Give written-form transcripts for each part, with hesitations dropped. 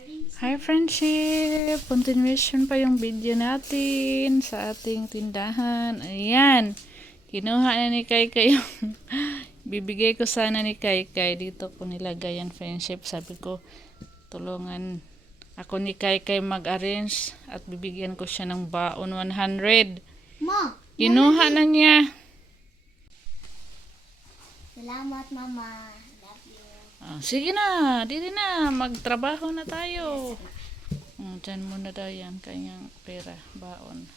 Hi friendship! Continuation pa yung video natin sa ating tindahan. Ayan. Kinuha na ni Kaykay yung bibigay ko sana ni Kaykay. Dito ko nilagay yan friendship. Sabi ko, tulungan ako ni Kaykay mag-arrange at bibigyan ko siya ng baon 100. Ma, Kinuha na niya. salamat mama. Love you. Sige na, dito na. Magtrabaho na tayo. Diyan muna daw yan. Kanyang pera, baon.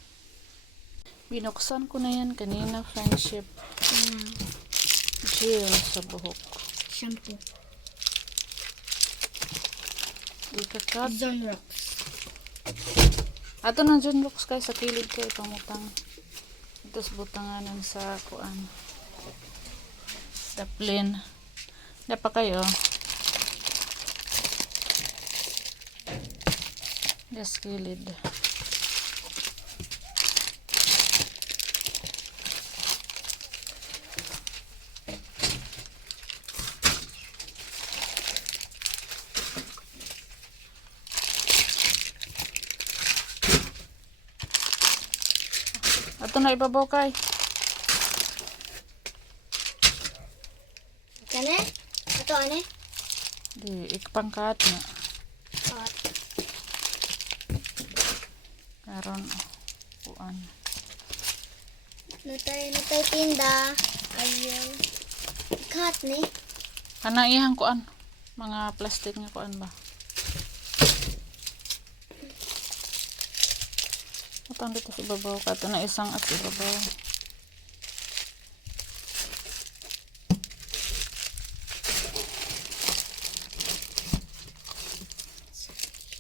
Binuksan ko na yan kanina, friendship. Gel sa buhok. Shampoo. Ikakat. Zonrox. Ato na dyan, Lux, kay sa kilid ko. Pamutang. Tapos butanganan sa kuan. Daplin. Dapa kayo. Yes, kilid. Ato na ibabaw kay. Kane? Ito ane? Di, ikpangkat na. Hot. Karon, kuan. Natay tinda. Ayun. Cut ni. Kanang ihang kuan. Mga plastic nga kuan ba? Atong dito sa ibabaw ka. Ito na isang at sa ibabaw.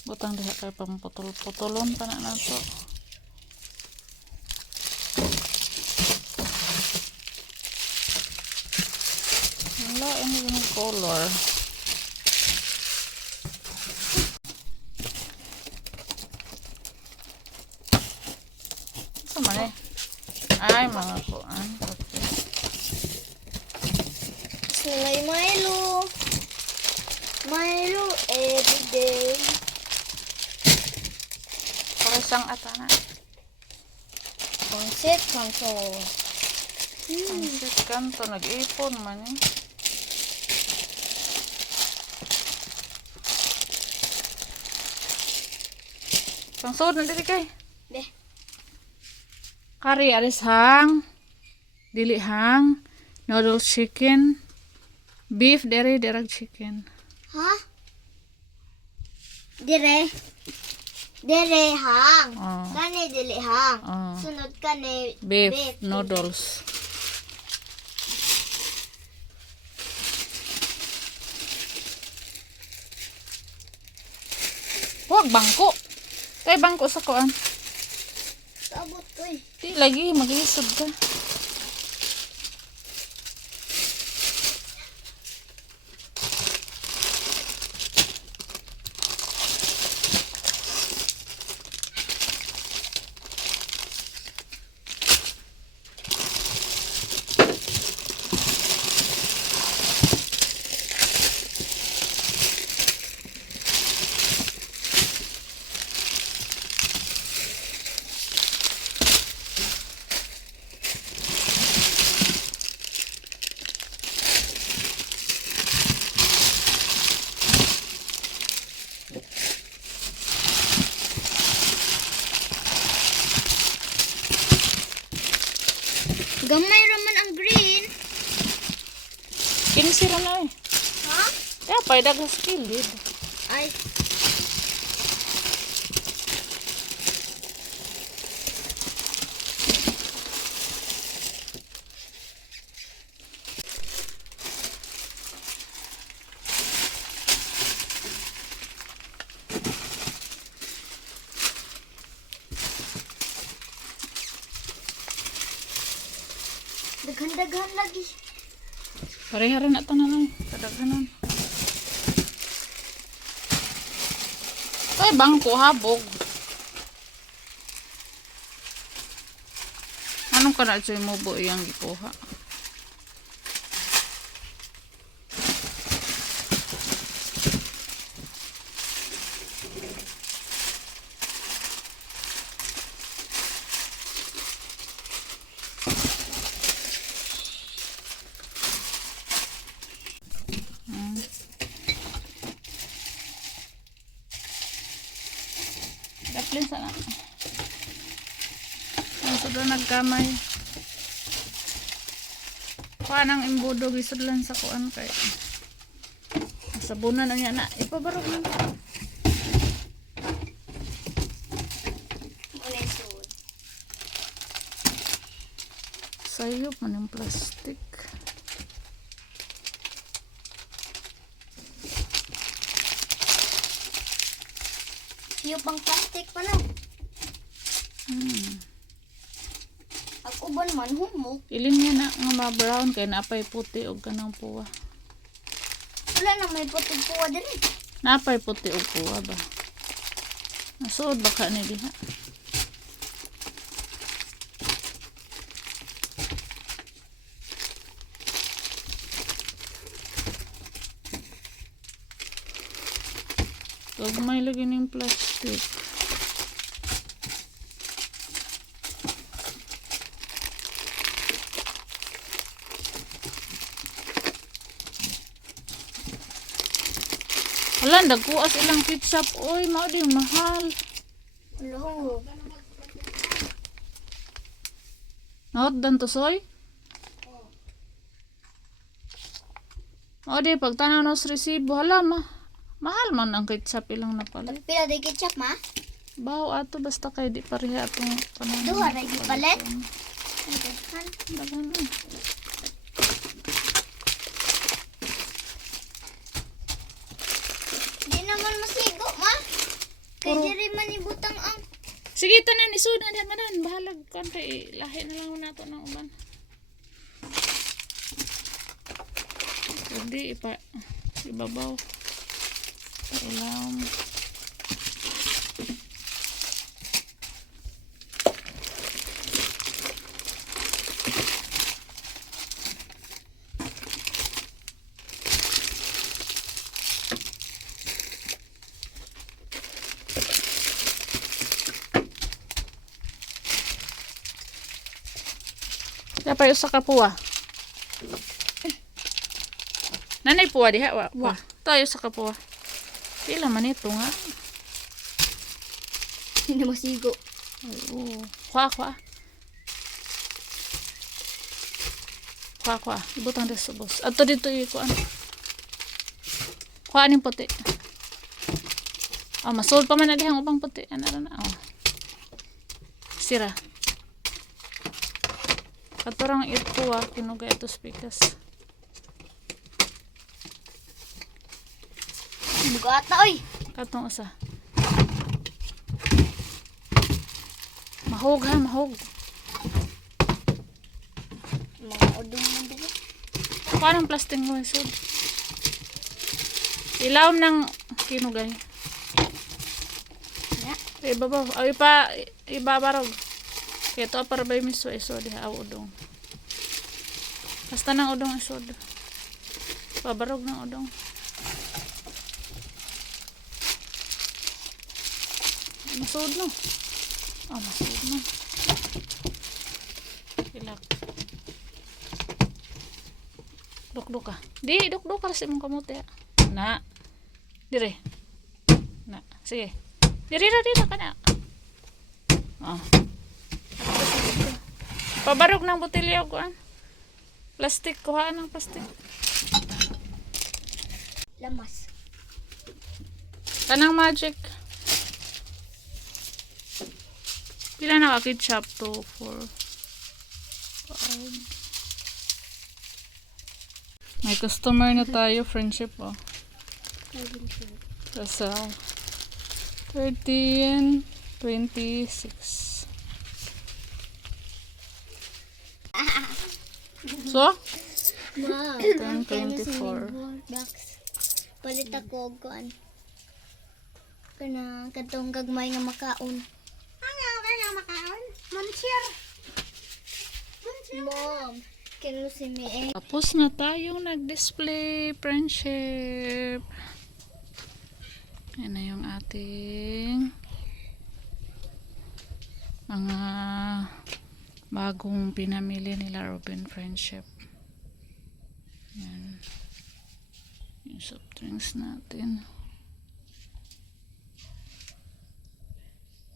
Butang diha kay pamputol-putulon pa na nato. Wala, ini yung color. Sa man eh. Ay, mga kuan. Okay. Sinangay Milo. Milo everyday. Para siyang atana. Concept control. Ang shit kanto, nag-ipon man eh. Sang suod na dili kay. Be. Kari alis hang. Dili hang. Noodles chicken. Beef dere derag chicken. Ha? Dire. Dire hang. Oh. Kane dili hang. Oh. Sunod kane Beef noodles. Huwag bangko. Kay bangko sa kuan. Sabot ko eh. Di lagi maglisod ka. Gamay raman ang green. Kinsira na eh. Ha? Kaya paidag sa kilid. Ay. Daghan-daghan lagi. Pareha rin na ito na lang. Kadaghanan. Ay, bangko habog. Anong ka na siya mo bo iyang gikuha? Daplin sana. Ang sudah nagkamay. Kuha ng imbudo gisudlan sa kuan kay. Sabunan na niya na. Ipabarog na. Ulisod. Sayop man yung plastic. Yung pang plastic pa na. Ang uban man, humok. Ilin niya na nga ma-brown kay napay puti og kanang puwa. Wala na may puting puwa din eh. Napay puti og puwa ba? Nasuod baka ni diha. Gagmay lagi ning plastic. Wala, nagkuas ilang ketchup. Oy, mao di mahal. Hello. Naot dan to soy? Mao di pagtanaw nos resibo, hala mahal man ang ketchup ilang napalit. Pila di ketchup ma? Bawo ato basta kay di pareha atong panahon. Duha ra gipalit. Ay, daghan. Dagan eh. Di naman masigo ma. Kay Puro- diri man ibutang ang Sige, tanan isud na diha manan. Bahalag kan kay lahi na lang nato ng uban. Hindi ibabaw. Ulam. Dapat usa ka puwa. Nanay puwa diha wa. Tayo sa kapuwa. Pila man ito nga. hindi masigo. Ay, oo. Kwa. Kwa. Ibutang dito sa boss. Ato dito yung kuan. Kuha ning puti. Masold pa man na dihang ubang puti. Ano na. Sira. Katurang ito kinuga ito spikas. Bugat na oy. Katong usa. Mahog. Mga udong man diri. Kuha ng plastic mo isod. Ilawom ng kinugay. Ya. Ibabaw. Ibabarog. Kaya ito para ba yung miso isod. Udong. Basta ng udong isod. Pabarog ng udong. Masud no. Masud no. Ilak. Duk ka. Di, duk ka kasi mong kamote. Na. Dire. Na. Sige. Dire ka na. Pabarog ng botelya ko plastic. Kuhaan ng plastic. Lamas. Tanang magic. Pila na ka ketchup? 2, 4, 5. May customer na tayo, friendship Sa 30 and 26. So? Wow. 10, 24. Palit ako og kuan. Kana katong gagmay nga makaon. Mom, kinu si mi Tapos na tayong nag-display, friendship. Yan na yung ating mga bagong pinamili nila Robin Friendship. Yan. Yung soft drinks natin.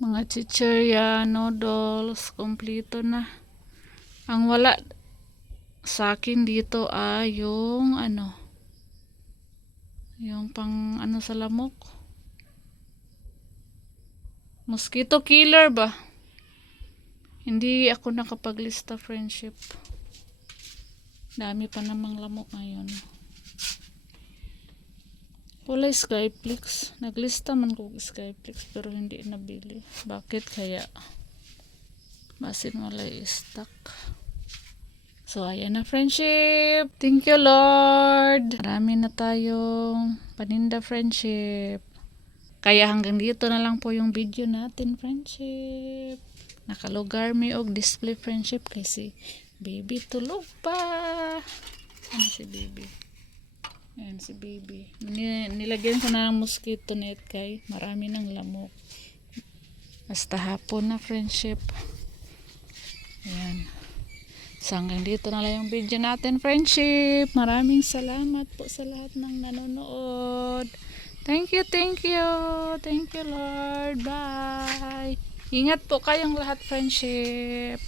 Mga chichirya, noodles, kompleto na. Ang wala sa akin dito ay yung yung pang sa lamok. Mosquito killer ba? Hindi ako nakapaglista, friendship. Dami pa namang lamok ngayon. Wala Skyflix. Naglista man ko Skyflix pero hindi nabili. Bakit kaya? Basin wala stock. So, ayan na, friendship. Thank you, Lord. Marami na tayong paninda, friendship. Kaya hanggang dito na lang po yung video natin, friendship. Nakalugar mi og display, friendship, kasi baby tulog pa. Ano si baby? Ayan si baby. Nilagyan ko na ng mosquito net kay marami ng lamok. Basta hapon na, friendship. Ayan. So hanggang dito na lang yung video natin, friendship. Maraming salamat po sa lahat ng nanonood. Thank you, thank you. Thank you, Lord. Bye. Ingat po kayong lahat, friendship.